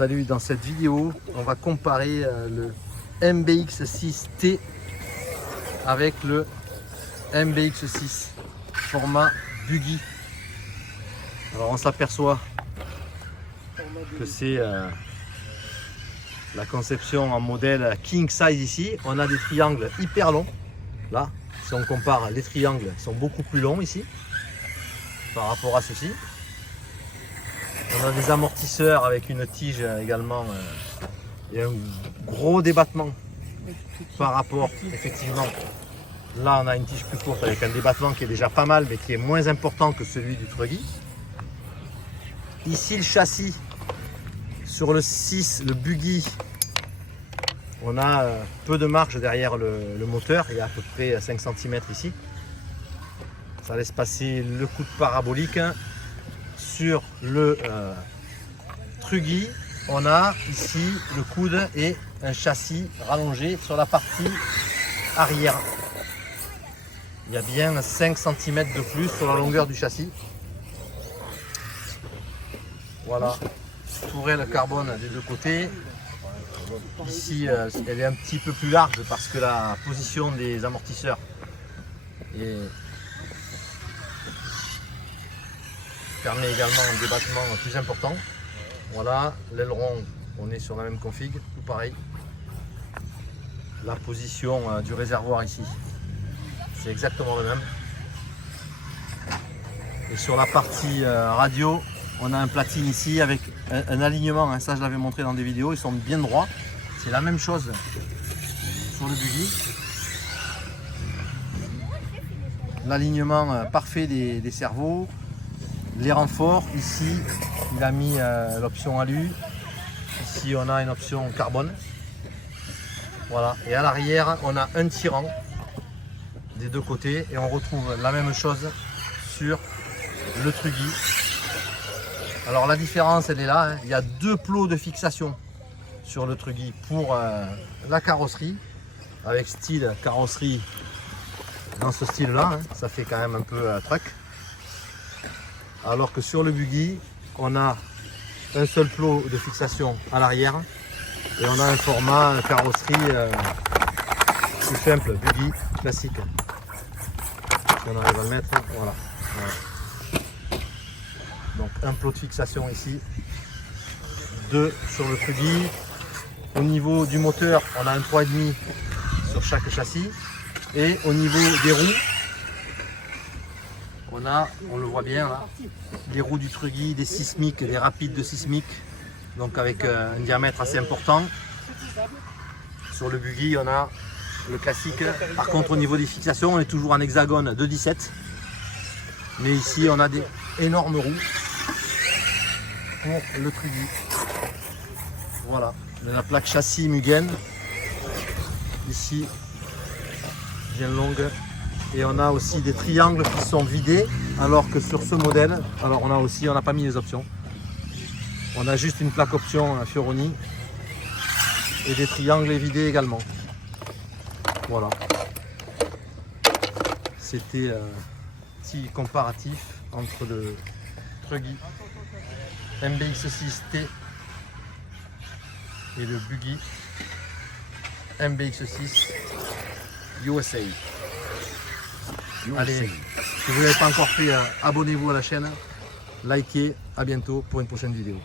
Salut, dans cette vidéo, on va comparer le MBX6T avec le MBX6 format buggy. Alors on s'aperçoit que c'est la conception en modèle king size ici. On a des triangles hyper longs. Là, si on compare, les triangles sont beaucoup plus longs ici par rapport à ceci. On a des amortisseurs avec une tige également et un gros débattement par rapport, effectivement. Là, on a une tige plus courte avec un débattement qui est déjà pas mal, mais qui est moins important que celui du Truggy. Ici, le châssis sur le 6, le buggy, on a peu de marge derrière le moteur. Il y a à peu près 5 cm ici. Ça laisse passer le coup de parabolique. Sur le Truggy, on a ici le coude et un châssis rallongé sur la partie arrière. Il y a bien 5 cm de plus sur la longueur du châssis. Voilà, tourelle carbone des deux côtés. Ici, elle est un petit peu plus large parce que la position des amortisseurs permet également un débattement plus important. Voilà, l'aileron, on est sur la même config, tout pareil. La position du réservoir ici, c'est exactement le même. Et sur la partie radio, on a un platine ici avec un alignement, hein, ça je l'avais montré dans des vidéos, ils sont bien droits. C'est la même chose sur le buggy. L'alignement parfait des servos. Les renforts, ici il a mis l'option alu, ici on a une option carbone. Voilà, et à l'arrière on a un tirant des deux côtés et on retrouve la même chose sur le Truggy. Alors la différence elle est là, hein. Il y a deux plots de fixation sur le Truggy pour la carrosserie, avec style carrosserie dans ce style là, hein. Ça fait quand même un peu truck. Alors que sur le buggy, on a un seul plot de fixation à l'arrière et on a un format carrosserie tout simple, buggy classique. Si on arrive à le mettre, voilà. Donc un plot de fixation ici, deux sur le Truggy. Au niveau du moteur, on a un 3,5 sur chaque châssis et au niveau des roues, on le voit bien là, des roues du Truggy, des sismiques, des rapides de sismique, donc avec un diamètre assez important. Sur le buggy, on a le classique. Par contre, au niveau des fixations, on est toujours en hexagone de 17. Mais ici, on a des énormes roues pour le Truggy. Voilà, la plaque châssis Mugen, ici, bien longue. Et on a aussi des triangles qui sont vidés, alors que sur ce modèle, alors on n'a pas mis les options. On a juste une plaque option Fioroni et des triangles vidés également. Voilà. C'était un petit comparatif entre le Truggy MBX6T et le buggy MBX6 USA. Allez, si vous ne l'avez pas encore fait, abonnez-vous à la chaîne, likez, à bientôt pour une prochaine vidéo.